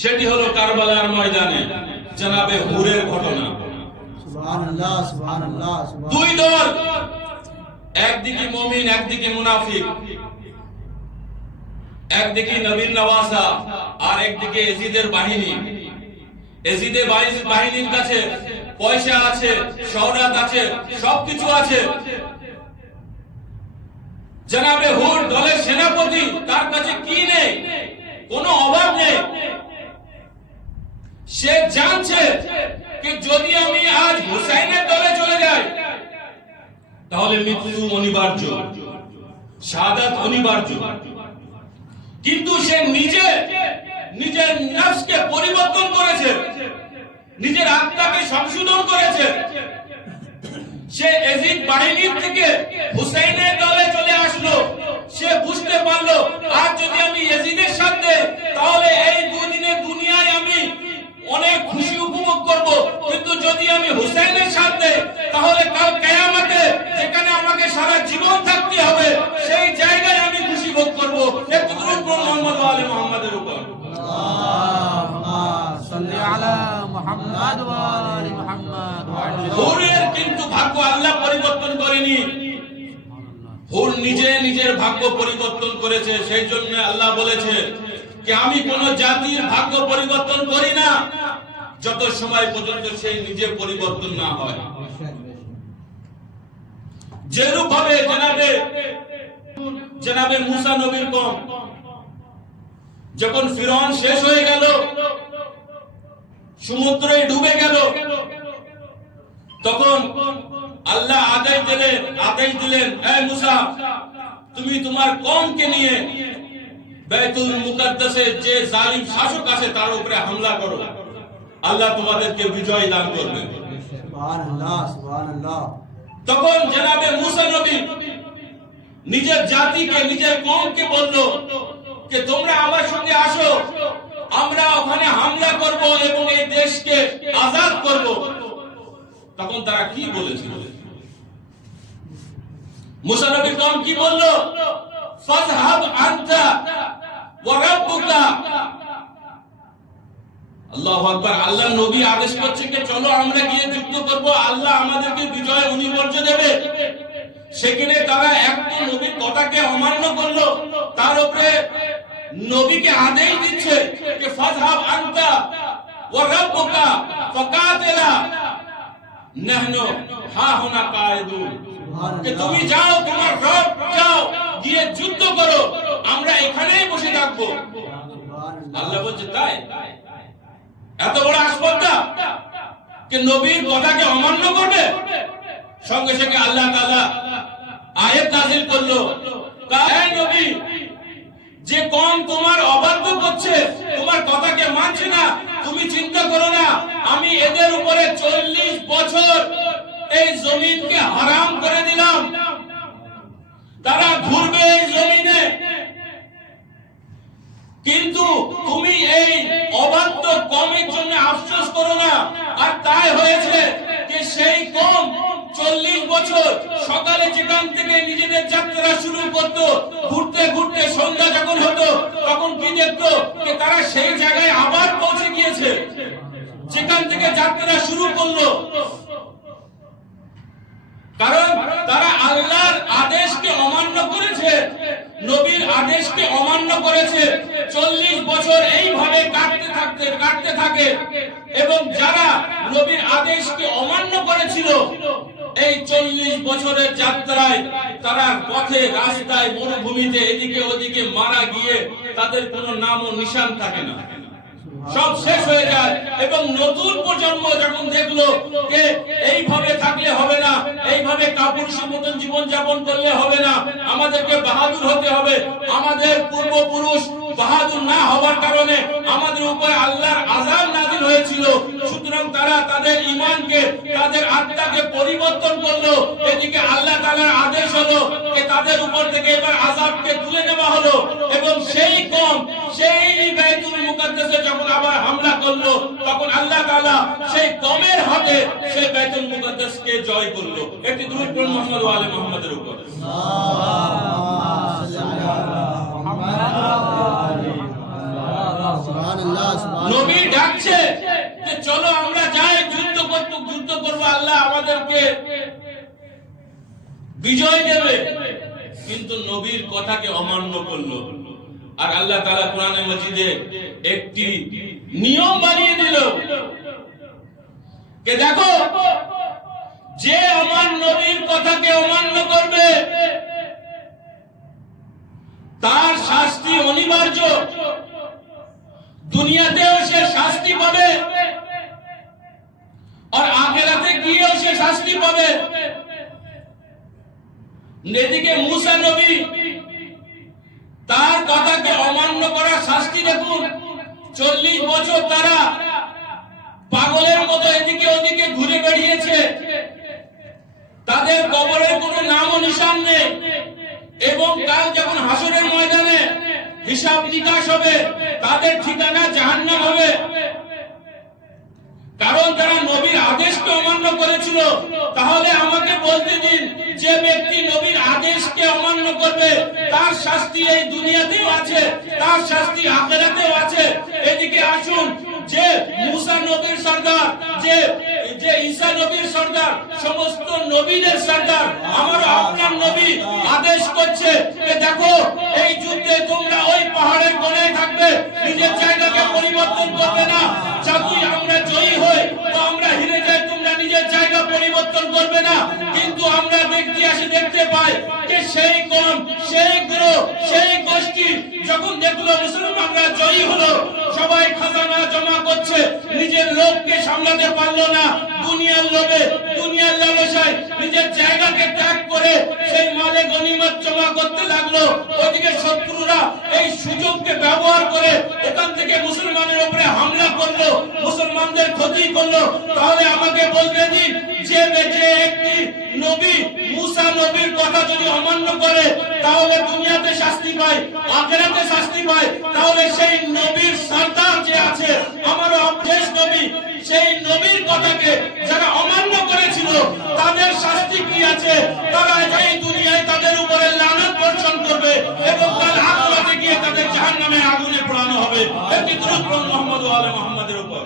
সেটি হলো কারবালার ময়দানে জনাবে হুরের ঘটনা। সুবহানাল্লাহ সুবহানাল্লাহ দুই দল, একদিকে মুমিন একদিকে মুনাফিক, একদিকে নবীর নওয়াসা আর একদিকে এজিদের বাহিনী। এজিদের বাহিনীর কাছে পয়সা আছে, শওরাত আছে, সবকিছু আছে। জনাবে হুর দলের সেনাপতি, তার কাছে কি নেই? কোনো অভাব নেই। সে জানছে যে যদি আমি আজ হুসাইনের দলে চলে যাই তাহলে মৃত্যু অনিবার্য, শাহাদাত অনিবার্য। কিন্তু সে নিজের নফসকে পরিবর্তন করেছে, নিজের আত্মাকে সংশোধন করেছে। সে এজিদ বাহিনীর থেকে হুসাইনের দলে চলে আসলো। সে বুঝতে পারলো আজ যদি আমি এজিদের সাথে, তাহলে এই দুদিনে দুনিয়ায় আমি অনেক খুশি উপভোগ করব, কিন্তু যদি আমি হুসাইনের সাথে, তাহলে কাল কিয়ামতে যেখানে আমাকে সারা জীবন থাকতে হবে, সেই জায়গায় আমি খুশি ভোগ করব। একটু দরুদ পড়ুন মুহাম্মদ ওয়া আলে মুহাম্মাদের উপর। আল্লাহুম্মা সাল্লি আলা মুহাম্মাদ ওয়া আলি মুহাম্মাদ ওয়া আলি হুরের কিন্তু ভাগ্য আল্লাহ পরিবর্তন করেনি, হুর নিজের ভাগ্য পরিবর্তন করেছে। সেই জন্য আল্লাহ বলেছে যে আমি কোন জাতির ভাগ্য পরিবর্তন করি না যত সময় পর্যন্ত সেই নিজে পরিবর্তন না হয়। যেরূপ ভাবে জনাবে মুসা নবীর কওম, যখন ফিরআউন শেষ হয়ে গেল, সমুদ্রে ডুবে গেল, তখন আল্লাহ আদেশ দিলেন, হে মুসা, তুমি তোমার কওমকে নিয়ে বাইতুল মুকাদ্দাসে যে জালিম শাসক আছে তার উপরে হামলা করো, আল্লাহ তোমাদেরকে বিজয় দান করবে। সুবহানাল্লাহ সুবহানাল্লাহ। তখন জনাবে মুসা নবী নিজের জাতিকে, নিজের কওমকে বলল যে তোমরা আমার সঙ্গে আসো, আমরা ওখানে হামলা করব এবং এই দেশকে আজাদ করব। তখন তারা কি বলেছিল? মুসা নবীর কওম কি বলল? ফাযহাব আনতা ওয়া রাব্বুকা। আল্লাহু আকবার। আল্লাহ নবী আদেশ করছে যে চলো আমরা গিয়ে যুদ্ধ করব, আল্লাহ আমাদেরকে বিজয় অনিবার্য দেবে। সেখানে তারা একটু নবীর কথাকে অমান্য করলো, তার উপরে নবীকে আদেশ দিচ্ছে যে ফাযহাব আনতা ওয়া রাব্বুকা ফাকাতিলা নাহনু হাহুনা কায়দুন। যে তুমি যাও, তোমার রব যাও, গিয়ে যুদ্ধ করো, আমরা এখানেই বসে থাকবো। আল্লাহ বলছে তাই? এত বড় আসপর্দা যে নবীর কথাকে অমান্য করবে? সঙ্গে সঙ্গে আল্লাহ তাআলা আয়াত নাযিল করলো, হে নবী, যে কওম তোমার অবাধ্য করছে, তোমার কথাকে মানছে না, তুমি চিন্তা করো না, আমি এদের উপরে 40 বছর এই জমিনকে হারাম করে দিলাম। তারা ঘুরবে এই জমিনে, কিন্তু তুমি এই অবাধ্য কওমের জন্য আফসোস করো না। আর তাই হয়েছে যে সেই কওম 40 বছর সকালে যেখান থেকে নিজেদের যাত্রা শুরু করত, ঘুরতে ঘুরতে সন্ধ্যা যখন হতো তখন কি দেখতো যে তারা সেই জায়গায় আবার পৌঁছে গিয়েছে যেখান থেকে যাত্রা শুরু করলো। কারণ তারা আল্লাহর আদেশকে অমান্য করেছে, নবীর আদেশকে অমান্য করেছে। 40 বছর এইভাবে কাটতে থাকে এবং যারা নবীর আদেশকে অমান্য করেছিল, এই 40 বছরের যাত্রায় তারা পথে, রাস্তায়, মরুভূমিতে এদিকে ওদিকে মারা গিয়ে তাদের কোনো নাম ও নিশান থাকে না, সব শেষ হয়ে যায়। এবং নতুন প্রজন্ম যখন দেখলো যে এইভাবে থাকলে হবে না, এইভাবে কাপুরুষের মতন জীবন যাপন করলে হবে না, আমাদেরকে বাহাদুর হতে হবে, আমাদের পূর্বপুরুষ বাহাদুর না হওয়ার কারণে আমাদের উপর আল্লাহর আযাব নাযিল হয়েছিল। সুতরাং তারা তাদের ঈমানকে, তাদের আত্মাকে পরিবর্তন করলো। এদিকে আল্লাহ তাআলার আদেশ হলো যে তাদের উপর থেকে এবার আযাবকে তুলে নেওয়া হলো এবং সেই কওম সেই বাইতুল মুকাদ্দাসে যখন আবার হামলা করলো, তখন আল্লাহ তাআলা সেই কওমের হাতে সেই বাইতুল মুকাদ্দাসকে জয় করলো। একটি দরুদ পড়ুন মুহাম্মদ ওয়া আলি মুহাম্মাদের উপর। আল্লাহুম্মা সাল্লি আলা মুহাম্মাদ ওয়া আলি মুহাম্মাদ। সুবহানাল্লাহ সুবহানাল্লাহ। নবী ডাকছে যে চলো আমরা যাই, যুদ্ধ করবো, আল্লাহ আমাদেরকে বিজয় দেবে। কিন্তু নবীর কথাকে অমান্য করলো। আর আল্লাহ তাআলা কোরআনে মজিদে একটি নিয়ম বানিয়ে দিল যে দেখো, যে আমার নবীর কথাকে অমান্য করবে তার শাস্তি অনিবার্য। দুনিয়াতেও সে শাস্তি পাবে আর আখিরাতে গিয়েও সে শাস্তি পাবে। এদিকে মুসা নবী, তার কথাকে অমান্য করার শাস্তি দেখুন। 40 বছর তারা পাগলের মতো এদিকে ওদিকে ঘুরে বেরিয়েছে, তাদের কবরের কোনো নাম ও নিশান নেই। এবং কাল যখন হাসরের ময়দানে হিসাব নিকাশ হবে, তাদের ঠিকানা জাহান্নাম হবে। কারণ তারা নবীর আদেশকে অমান্য করেছিল। তাহলে আমাকে বলতে দিন, যে ব্যক্তি নবীর আদেশকে অমান্য করবে তার শাস্তি এই দুনিয়াতেও আছে, তার শাস্তি আখিরাতেও আছে। এদিকে আসুন, যে মুসা নবীর সরদার, যে ঈসা নবীর সরদার, সমস্ত নবীদের সরদার আমার আপনার নবী আদেশ করছে যে দেখো, এই যুদ্ধে তোমরা ওই পাহাড়ের কোণায় থাকবে, নিজের জায়গাকে পরিবর্তন করবে না। যতই আমরা জয়ী হই বা আমরা হেরে যাই, তোমরা নিজের জায়গা পরিবর্তন করবে না। কিন্তু আমরা দেখতে পাই যে সেই কম, সেই গ্রহ, সেই গোষ্ঠী যখন দেখলো মুসলমানরা জয়ী হলো, সবাই খাজানা জমা করছে, নিজের লোককে সামলাতে পারলো না। দুনিয়ার লোভে, দুনিয়ার লালসায় নিজের জায়গাকে ত্যাগ করে সেই মালে গনিমত জমা করতে লাগলো। ওইদিকে শত্রুরা এই সুযোগকে ব্যবহার করে এখান থেকে মুসলমানের উপরে হামলা করলো, মুসলমানদের ক্ষতি করলো। তাহলে আমাকে বলতে দিন, যে একটি নবী মুসা নবীর কথা যদি অমান্য করে তাহলে দুনিয়াতে শাস্তি পায়, আখিরাতে শাস্তি পায়। তাহলে সেই নবীর সরদার যে আছে, আমার শেষ নবী, সেই নবীর কথাকে যারা অমান্য করেছিল তাদের শাস্তি কি আছে? তারা এই দুনিয়ায় তাদের উপরে লানত বর্ষণ করবে এবং কাল আখিরাতে গিয়ে তাদের জাহান্নামের আগুনে পোড়ানো হবে। একটি দুরূদ মুহাম্মদ ওয়া আলি মুহাম্মাদের উপর।